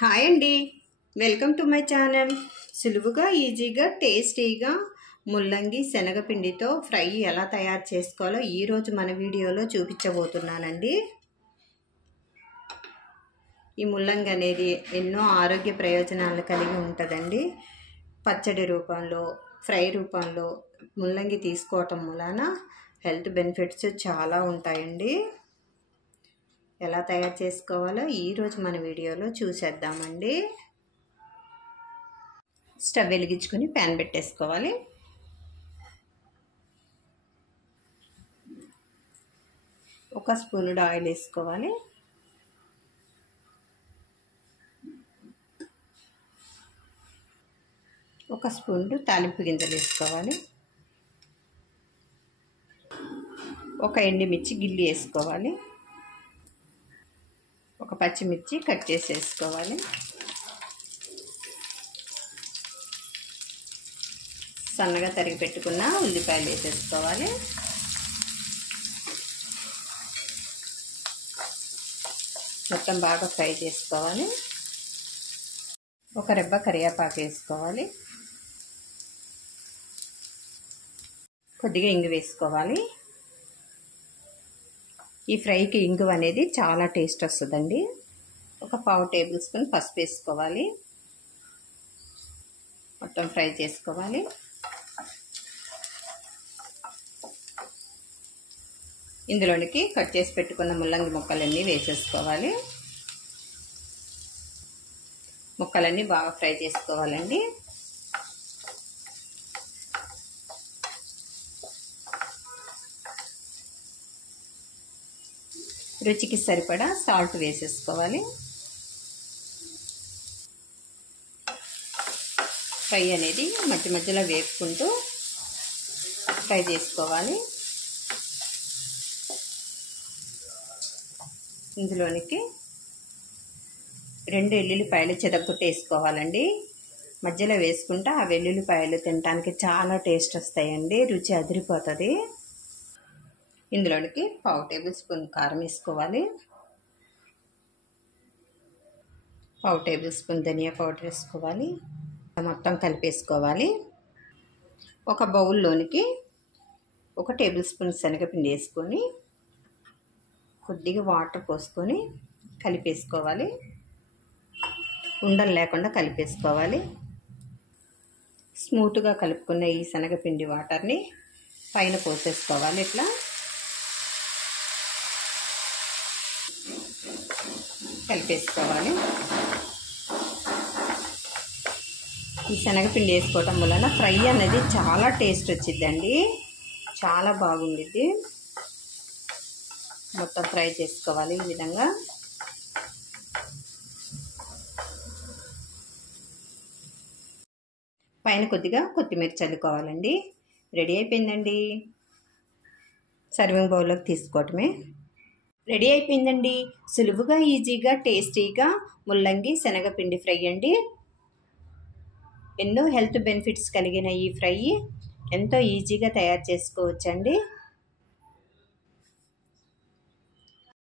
Hi అండి, welcome to my channel. సులువుగా ఈజీగా టేస్టీగా ముల్లంగి శనగపిండితో ఫ్రై ఎలా తయారు చేసుకోవాలో ఈరోజు మన వీడియోలో చూపించబోతున్నానండి. ఈ ముల్లంగి అనేది ఎన్నో ఆరోగ్య ప్రయోజనాలు కలిగి ఉంటుందండి. పచ్చడి రూపంలో, ఫ్రై రూపంలో ముల్లంగి తీసుకోవటం వలన హెల్త్ బెనిఫిట్స్ చాలా ఉంటాయండి. ఎలా తయారు చేసుకోవాలో ఈరోజు మన వీడియోలో చూసేద్దామండి. స్టవ్ వెలిగించుకొని ప్యాన్ పెట్టేసుకోవాలి. ఒక స్పూన్ ఆయిల్ వేసుకోవాలి. ఒక స్పూన్ తాలింపు గింజలు వేసుకోవాలి. ఒక ఎండుమిర్చి గిల్లి వేసుకోవాలి. ఒక పచ్చిమిర్చి కట్ చేసి వేసుకోవాలి. సన్నగా తరిగి పెట్టుకున్న ఉల్లిపాయలు వేసేసుకోవాలి. మొత్తం బాగా ఫ్రై చేసుకోవాలి. ఒక రెబ్బ కరివేపాకు వేసుకోవాలి. కొద్దిగా ఇంగు వేసుకోవాలి. ఈ ఫ్రైకి ఇంగువ అనేది చాలా టేస్ట్ వస్తుందండి. ఒక పావు టేబుల్ స్పూన్ పసుపు వేసుకోవాలి. మొత్తం ఫ్రై చేసుకోవాలి. ఇందులోనికి కట్ చేసి పెట్టుకున్న ముల్లంగి ముక్కలన్నీ వేసేసుకోవాలి. ముక్కలన్నీ బాగా ఫ్రై చేసుకోవాలండి. రుచికి సరిపడా సాల్ట్ వేసేసుకోవాలి. ఫ్రై అనేది మధ్య మధ్యలో వేపుకుంటూ ఫ్రై చేసుకోవాలి. ఇందులోనికి 2 వెల్లుల్లిపాయలు చెదగొట్టేసుకోవాలండి. మధ్యలో వేసుకుంటే ఆ వెల్లుల్లిపాయలు తినడానికి చాలా టేస్ట్ వస్తాయండి. రుచి అదిరిపోతుంది. ఇందులోనికి పావు టేబుల్ స్పూన్ కారం వేసుకోవాలి. పావు టేబుల్ స్పూన్ ధనియా పౌడర్ వేసుకోవాలి. మొత్తం కలిపేసుకోవాలి. ఒక బౌల్లోనికి 1 టేబుల్ స్పూన్ శనగపిండి వేసుకొని కొద్దిగా వాటర్ పోసుకొని కలిపేసుకోవాలి. ఉండలు లేకుండా కలిపేసుకోవాలి. స్మూత్గా కలుపుకున్న ఈ శనగపిండి వాటర్ని పైన పోసేసుకోవాలి. ఇట్లా కలిపేసుకోవాలి. ఈ శనగపిండి వేసుకోవటం వలన ఫ్రై అనేది చాలా టేస్ట్ వచ్చిందండి. చాలా బాగుండిద్ది. మొత్తం ఫ్రై చేసుకోవాలి. ఈ విధంగా పైన కొద్దిగా కొత్తిమీర చల్లుకోవాలండి. రెడీ అయిపోయిందండి. సర్వింగ్ బౌల్లోకి తీసుకోవటమే. రెడీ అయిపోయిందండి. సులువుగా ఈజీగా టేస్టీగా ముల్లంగి శనగపిండి ఫ్రై అండి. ఎన్నో హెల్త్ బెనిఫిట్స్ కలిగిన ఈ ఫ్రై ఎంతో ఈజీగా తయారు చేసుకోవచ్చండి.